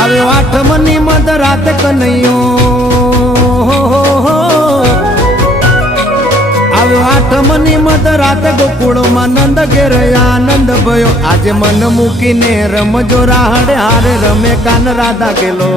આવ્યો આઠમની મધ રાત કનૈયો, આવ્યો આઠમની મધ રાત ગોકુળમાં નંદ ઘેર આનંદ ભયો. આજે મન મૂકીને રમજો રાહડે હારે રમે કાન રાધા કેલો.